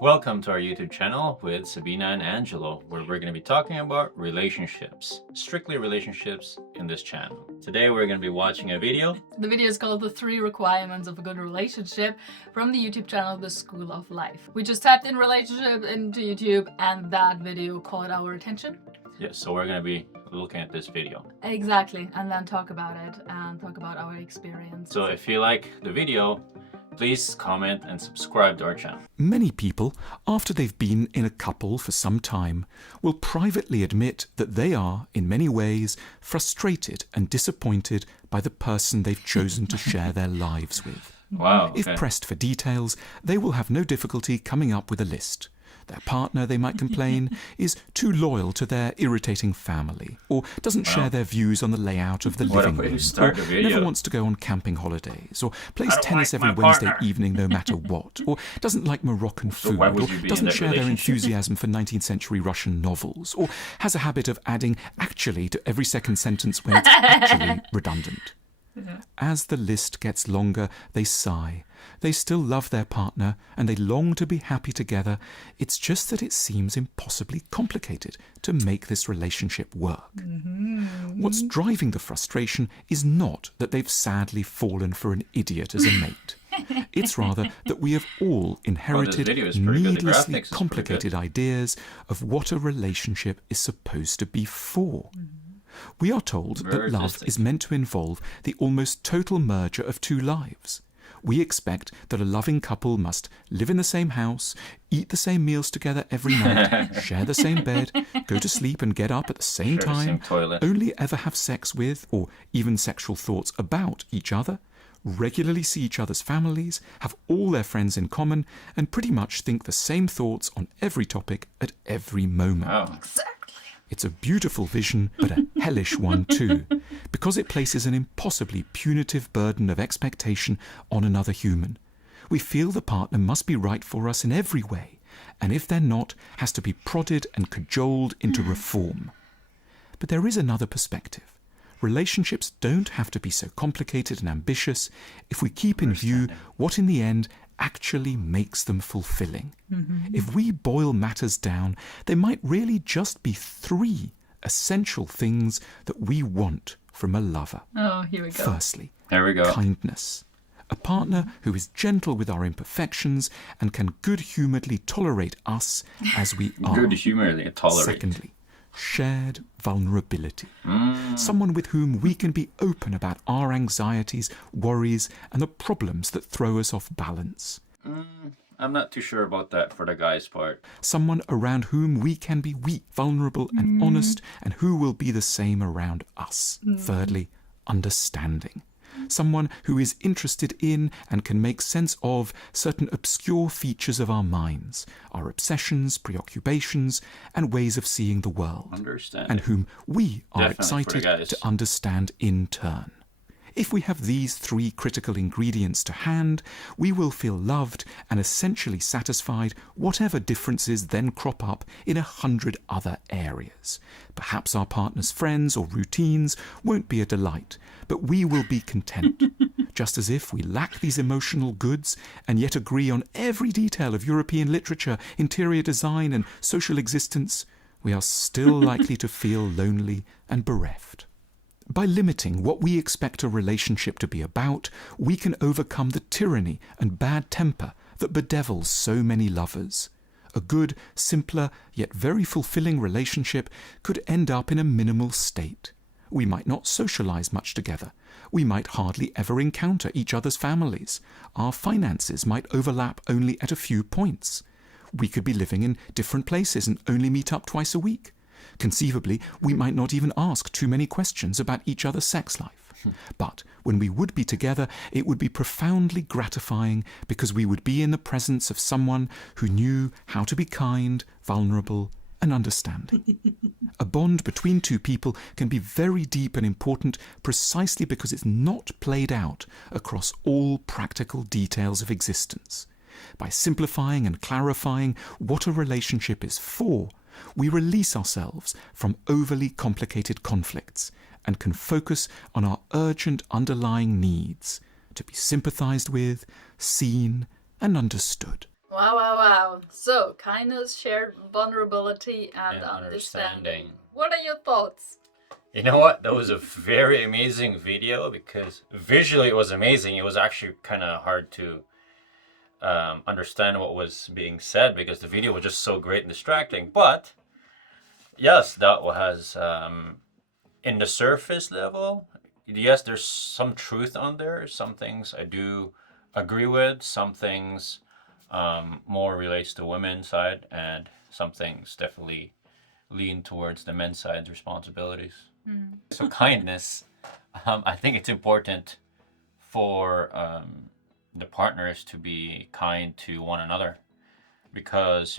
Welcome to our YouTube channel with Sabine and Angelo, where we're going to be talking about relationships, strictly relationships in this channel. Today we're going to be watching a video. The video is called The 3 Requirements of a Good Relationship from the YouTube channel The School of Life. We just tapped in relationship into YouTube and that video caught our attention. Yes, so we're going to be looking at this video. Exactly, and then talk about it and talk about our experience. So if you like the video, please comment and subscribe to our channel. Many people, after they've been in a couple for some time, will privately admit that they are, in many ways, frustrated and disappointed by the person they've chosen to share their lives with. Wow. Okay. If pressed for details, they will have no difficulty coming up with a list. Their partner, they might complain, is too loyal to their irritating family, or doesn't share their views on the layout of the living room, or never wants to go on camping holidays, or plays tennis every Wednesday evening no matter what, or doesn't like Moroccan food, or doesn't share their enthusiasm for 19th century Russian novels, or has a habit of adding actually to every second sentence when it's actually redundant. As the list gets longer, they sigh. They still love their partner and they long to be happy together. It's just that it seems impossibly complicated to make this relationship work. What's driving the frustration is not that they've sadly fallen for an idiot as a mate. It's rather that we have all inherited needlessly complicated ideas of what a relationship is supposed to be for. We are told that love is meant to involve the almost total merger of two lives. We expect that a loving couple must live in the same house, eat the same meals together every night, share the same bed, go to sleep and get up at the same time, only ever have sex with or even sexual thoughts about each other, regularly see each other's families, have all their friends in common, and pretty much think the same thoughts on every topic at every moment. Wow. Exactly. It's a beautiful vision, but a hellish one too, because it places an impossibly punitive burden of expectation on another human. We feel the partner must be right for us in every way, and if they're not, has to be prodded and cajoled into reform. But there is another perspective. Relationships don't have to be so complicated and ambitious if we keep in view what in the end actually makes them fulfilling. If we boil matters down, there might really just be 3 essential things that we want from a lover. Oh, here we go. Firstly, There we go. kindness. A partner who is gentle with our imperfections and can good-humouredly tolerate us as we are. Good-humouredly tolerate. Secondly, shared vulnerability. Someone with whom we can be open about our anxieties, worries, and the problems that throw us off balance. I'm not too sure about that for the guy's part. Someone around whom we can be weak, vulnerable, and honest, and who will be the same around us. Thirdly, understanding. Someone who is interested in and can make sense of certain obscure features of our minds, our obsessions, preoccupations, and ways of seeing the world, and whom we are excited to understand in turn. If we have these 3 critical ingredients to hand, we will feel loved and essentially satisfied whatever differences then crop up in 100 other areas. Perhaps our partner's friends or routines won't be a delight, but we will be content. Just as if we lack these emotional goods and yet agree on every detail of European literature, interior design, and social existence, we are still likely to feel lonely and bereft. By limiting what we expect a relationship to be about, we can overcome the tyranny and bad temper that bedevils so many lovers. A good, simpler, yet very fulfilling relationship could end up in a minimal state. We might not socialize much together. We might hardly ever encounter each other's families. Our finances might overlap only at a few points. We could be living in different places and only meet up twice a week. Conceivably, we might not even ask too many questions about each other's sex life. But when we would be together, it would be profoundly gratifying because we would be in the presence of someone who knew how to be kind, vulnerable, and understanding. A bond between 2 people can be very deep and important precisely because it's not played out across all practical details of existence. By simplifying and clarifying what a relationship is for, we release ourselves from overly complicated conflicts and can focus on our urgent underlying needs to be sympathized with, seen, and understood. Wow, wow, wow. So, kindness, shared vulnerability, and And understanding. understanding. What are your thoughts? You know what? That was a very amazing video because visually it was amazing. It was actually kind of hard to understand what was being said because the video was just so great and distracting. But yes, that was in the surface level. Yes, there's some truth on there. Some things I do agree with. Some things more relates to women's side, and some things definitely lean towards the men's side's responsibilities. So kindness, I think it's important for the partners to be kind to one another because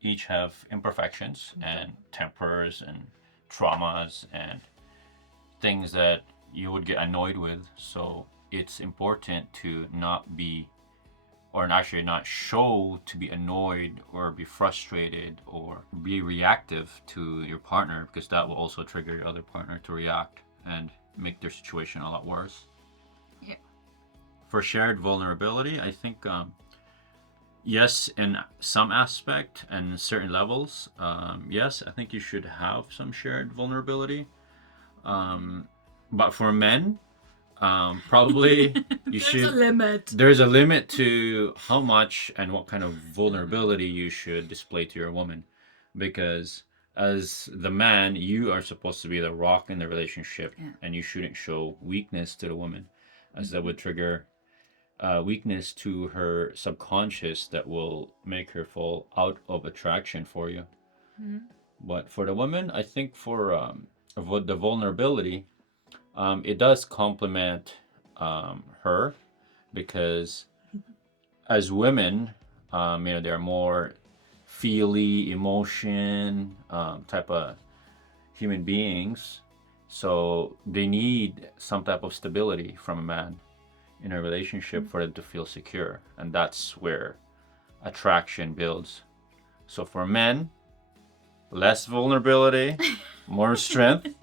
each have imperfections and tempers and traumas and things that you would get annoyed with. So it's important to not be, or actually not show to be annoyed or be frustrated or be reactive to your partner, because that will also trigger your other partner to react and make their situation a lot worse. Yeah. For shared vulnerability, I think yes, in some aspect and certain levels, yes, I think you should have some shared vulnerability. But for men, probably you There's should. a limit. There's a limit to how much and what kind of vulnerability you should display to your woman, because as the man, you are supposed to be the rock in the relationship, and you shouldn't show weakness to the woman, as that would trigger weakness to her subconscious that will make her fall out of attraction for you. But for the woman, I think for the vulnerability, it does complement her, because as women, they're more feely, emotion type of human beings, so they need some type of stability from a man in a relationship for them to feel secure, and that's where attraction builds. So for men, less vulnerability, more strength.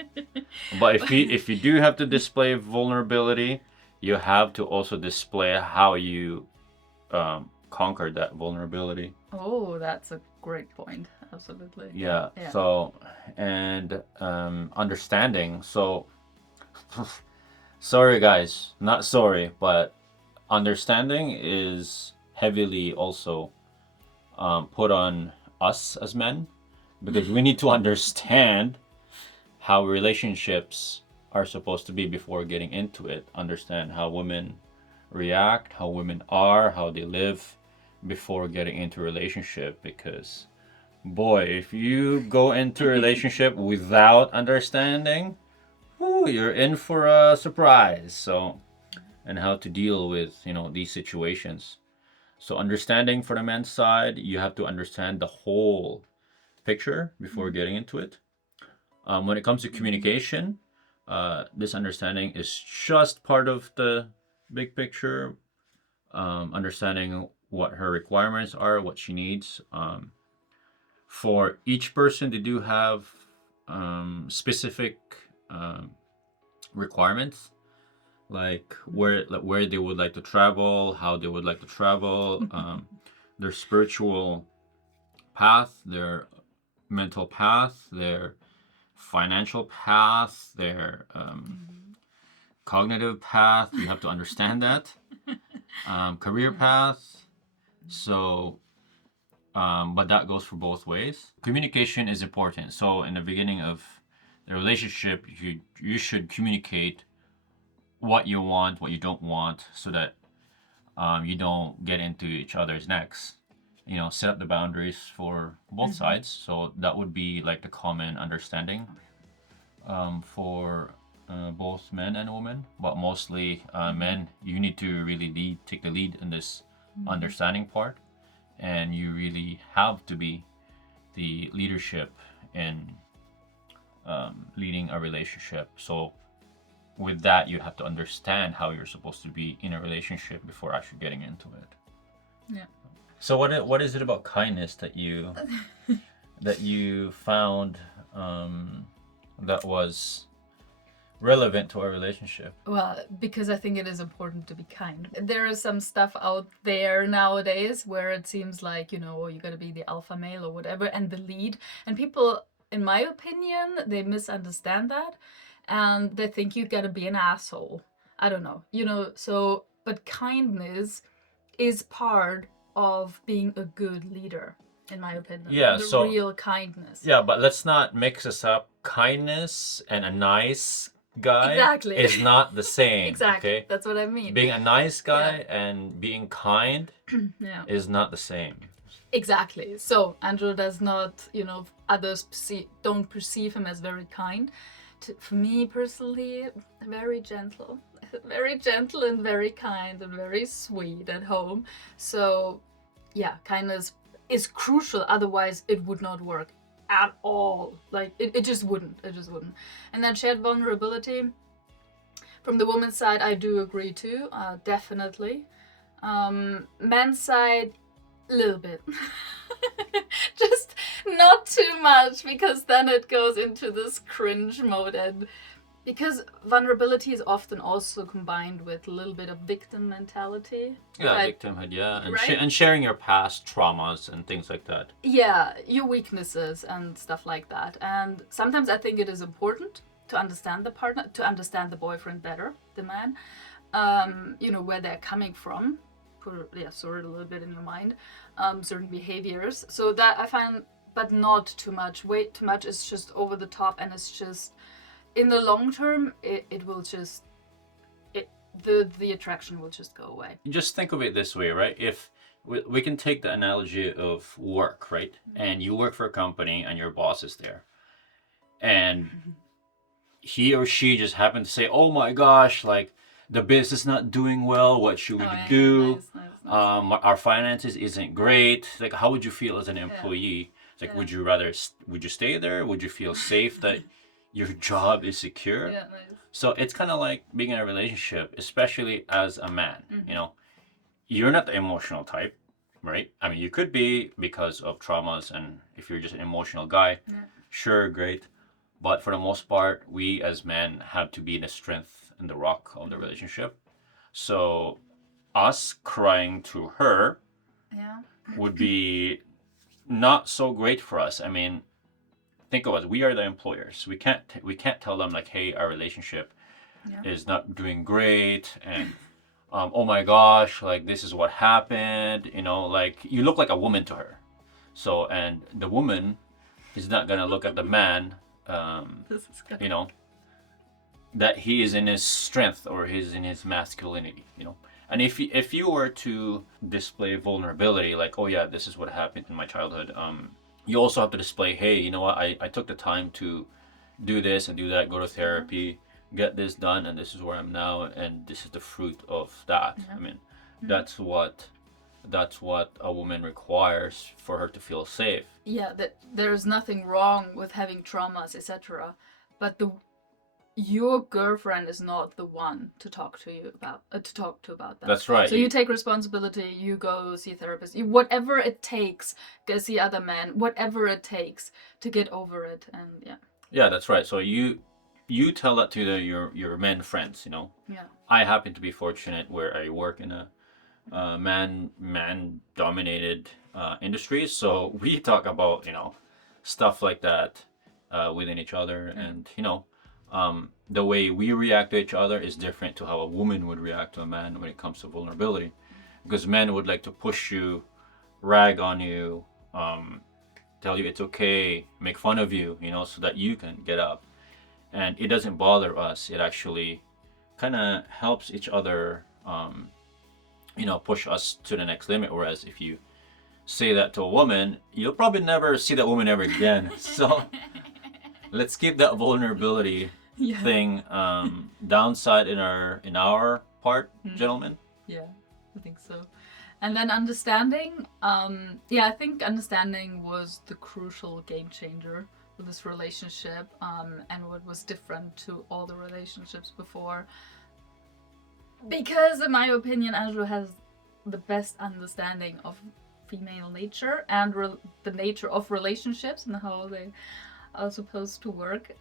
But if you do have to display vulnerability, you have to also display how you conquered that vulnerability. Oh, that's a great point. Absolutely. Yeah. So, and understanding. So, sorry guys, not sorry, but understanding is heavily also put on us as men, because we need to understand how relationships are supposed to be before getting into it. Understand how women react, how women are, how they live before getting into a relationship. Because, boy, if you go into a relationship without understanding, you're in for a surprise. So, and how to deal with these situations. So, understanding for the men's side, you have to understand the whole picture before getting into it. When it comes to communication, this understanding is just part of the big picture. Understanding what her requirements are, what she needs. For each person, they do have specific requirements, like where they would like to travel, how they would like to travel, their spiritual path, their mental path, their financial path, their cognitive path. You have to understand that. Career path. So, but that goes for both ways. Communication is important. So in the beginning of the relationship, you should communicate what you want, what you don't want, so that you don't get into each other's necks. Set up the boundaries for both sides. So that would be like the common understanding for both men and women. But mostly men, you need to really take the lead in this understanding part, and you really have to be the leadership in leading a relationship. So with that, you have to understand how you're supposed to be in a relationship before actually getting into it. Yeah. So what is it about kindness that you found that was relevant to our relationship? Well, because I think it is important to be kind. There is some stuff out there nowadays where it seems like, you know, you gotta be the alpha male or whatever and the lead. And people, in my opinion, they misunderstand that and they think you gotta be an asshole. I don't know, you know, so, but kindness is part of being a good leader, in my opinion. Yeah, the so- real kindness. Yeah, but let's not mix this up. Kindness and a nice guy Exactly. is not the same. Exactly. Okay? That's what I mean. Being a nice guy and being kind Yeah. is not the same. Exactly. So Andrew does not, you know, others don't perceive him as very kind. For me personally, very gentle. Very gentle and very kind and very sweet at home. So yeah, kindness is crucial. Otherwise it would not work at all. Like it just wouldn't. It just wouldn't. And then shared vulnerability. From the woman's side, I do agree too. Definitely. Men's side, a little bit. Just not too much, because then it goes into this cringe mode, and because vulnerability is often also combined with a little bit of victim mentality. Yeah, Right. victimhood, yeah. And, Right? and sharing your past traumas and things like that. Yeah, your weaknesses and stuff like that. And sometimes I think it is important to understand the partner, to understand the boyfriend better, the man, you know, where they're coming from. Sort a little bit in your mind, certain behaviors. So that I find, but not too much. Way too much is just over the top, and it's just, in the long term, it will just, the attraction will just go away. Just think of it this way, right? If we can take the analogy of work, right? And you work for a company and your boss is there. And he or she just happened to say, oh my gosh, like, the business is not doing well. What should we do? Nice. Our finances isn't great. Like, how would you feel as an employee? It's like, would you stay there? Would you feel safe that your job is secure? Yeah, nice. So it's kind of like being in a relationship, especially as a man. You know, you're not the emotional type, right? I mean, you could be because of traumas, and if you're just an emotional guy, sure, great. But for the most part, we as men have to be the strength and the rock of the relationship. So us crying to her would be not so great for us. I mean, think of us. We are the employers. We can't tell them like, hey, our relationship is not doing great, and oh my gosh, like, this is what happened. You know, like, you look like a woman to her. So, and the woman is not gonna look at the man, This is good. you know, that he is in his strength or he's in his masculinity, you know. And if you were to display vulnerability, like, oh yeah, this is what happened in my childhood, you also have to display, hey, you know what, I took the time to do this and do that, go to therapy, get this done, and this is where I'm now, and this is the fruit of that. I mean, that's what a woman requires for her to feel safe. Yeah, that there's nothing wrong with having traumas, etc. But your girlfriend is not the one to talk to about that. That's right. So you take responsibility. You go see a therapist. Whatever it takes, go see other men. Whatever it takes to get over it, and yeah. Yeah, that's right. So you tell that to your men friends. You know. Yeah. I happen to be fortunate where I work in a man dominated industry, so we talk about, you know, stuff like that within each other, and you know, the way we react to each other is different to how a woman would react to a man when it comes to vulnerability, because men would like to push you, rag on you, tell you it's okay, make fun of you, you know, so that you can get up, and it doesn't bother us. It actually kind of helps each other, you know, push us to the next limit. Whereas if you say that to a woman, you'll probably never see that woman ever again. So let's keep that vulnerability thing downside in our part, gentlemen. Yeah, I think so. And then understanding, I think understanding was the crucial game changer with this relationship, and what was different to all the relationships before. Because in my opinion, Angelo has the best understanding of female nature and the nature of relationships and how they are supposed to work.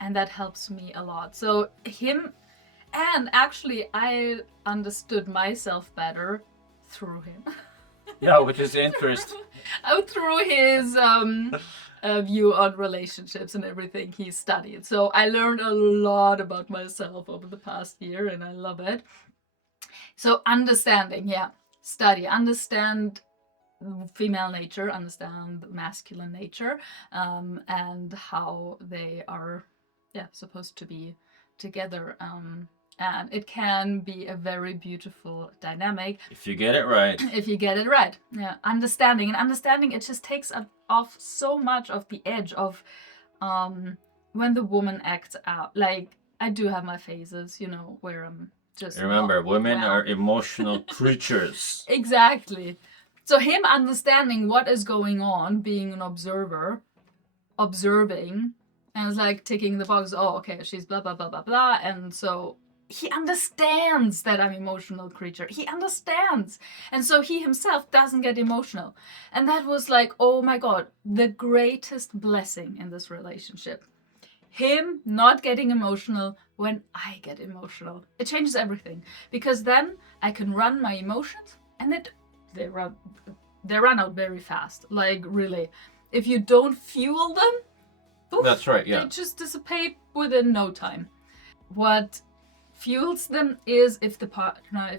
and that helps me a lot. So him, and actually I understood myself better through him. Yeah, which is interesting. Through his view on relationships and everything he studied. So I learned a lot about myself over the past year, and I love it. So understanding, understand female nature, understand masculine nature, and how they are, supposed to be together. And it can be a very beautiful dynamic If you get it right. if you get it right. Yeah, understanding, it just takes off so much of the edge of when the woman acts out. Like, I do have my phases, where I'm just Remember, women are emotional creatures. Exactly. So him understanding what is going on, being an observer, observing, and it's like ticking the box. Oh, okay, she's blah blah blah blah blah, and so he understands that I'm an emotional creature. He understands. And so he himself doesn't get emotional. And that was like, oh my God, the greatest blessing in this relationship. Him not getting emotional when I get emotional. It changes everything. Because then I can run my emotions, and they run out very fast. Like, really. If you don't fuel them, poof, that's right, yeah. they just dissipate within no time. What fuels them is if the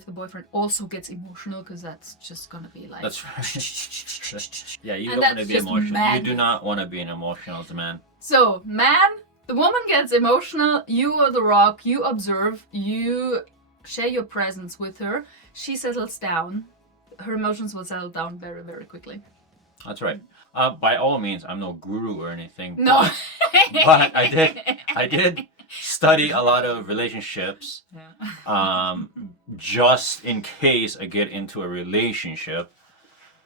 boyfriend also gets emotional, because that's just gonna be like, that's right. Yeah, you and don't want to that's be just emotional. madness. You do not want to be an emotional as a man. So, man, the woman gets emotional, you are the rock, you observe, you share your presence with her, she settles down, her emotions will settle down very, very quickly. That's right. By all means, I'm no guru or anything. No. But I did study a lot of relationships, just in case I get into a relationship.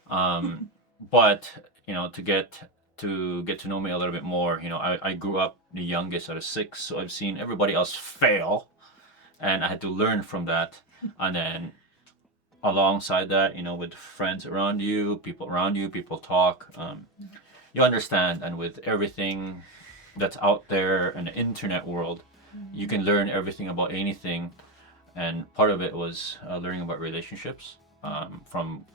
But to get to know me a little bit more, I grew up the youngest out of 6, so I've seen everybody else fail, and I had to learn from that. And then alongside that, with friends around you, people talk, you understand. And with everything that's out there in the internet world, you can learn everything about anything. And part of it was learning about relationships, from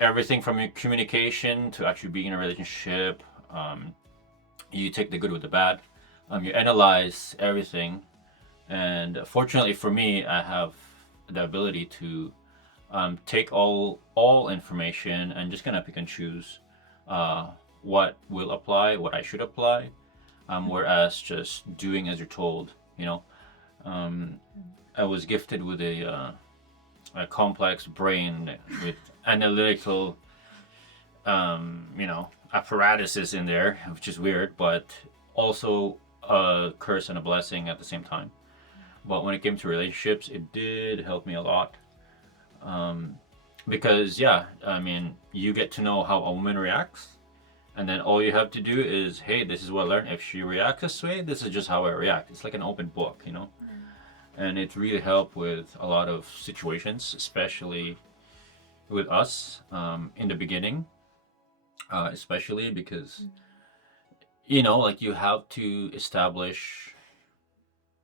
everything from your communication to actually being in a relationship. You take the good with the bad, you analyze everything. And fortunately for me, I have the ability to take all information and just kind of pick and choose what will apply, what I should apply, whereas just doing as you're told. I was gifted with a complex brain with analytical apparatuses in there, which is weird, but also a curse and a blessing at the same time. But when it came to relationships, it did help me a lot. Because you get to know how a woman reacts, and then all you have to do is, hey, this is what I learned. If she reacts this way, this is just how I react. It's like an open book, And it really helped with a lot of situations, especially with us in the beginning, especially because, you have to establish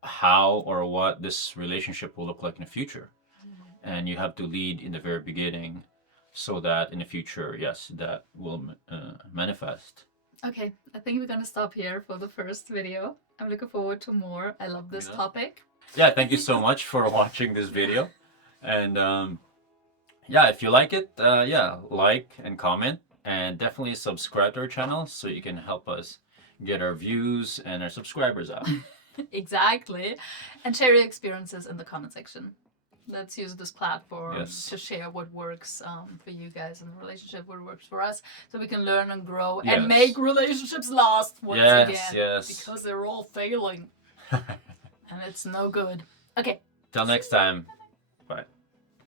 how or what this relationship will look like in the future. And you have to lead in the very beginning so that in the future, yes, that will manifest. Okay, I think we're gonna stop here for the first video. I'm looking forward to more. I love this topic. Yeah, thank you so much for watching this video. And if you like it, like and comment, and definitely subscribe to our channel so you can help us get our views and our subscribers up. Exactly. And share your experiences in the comment section. Let's use this platform to share what works for you guys in the relationship, what works for us, so we can learn and grow and make relationships last once again. Because they're all failing. And it's no good. Okay. Till next time.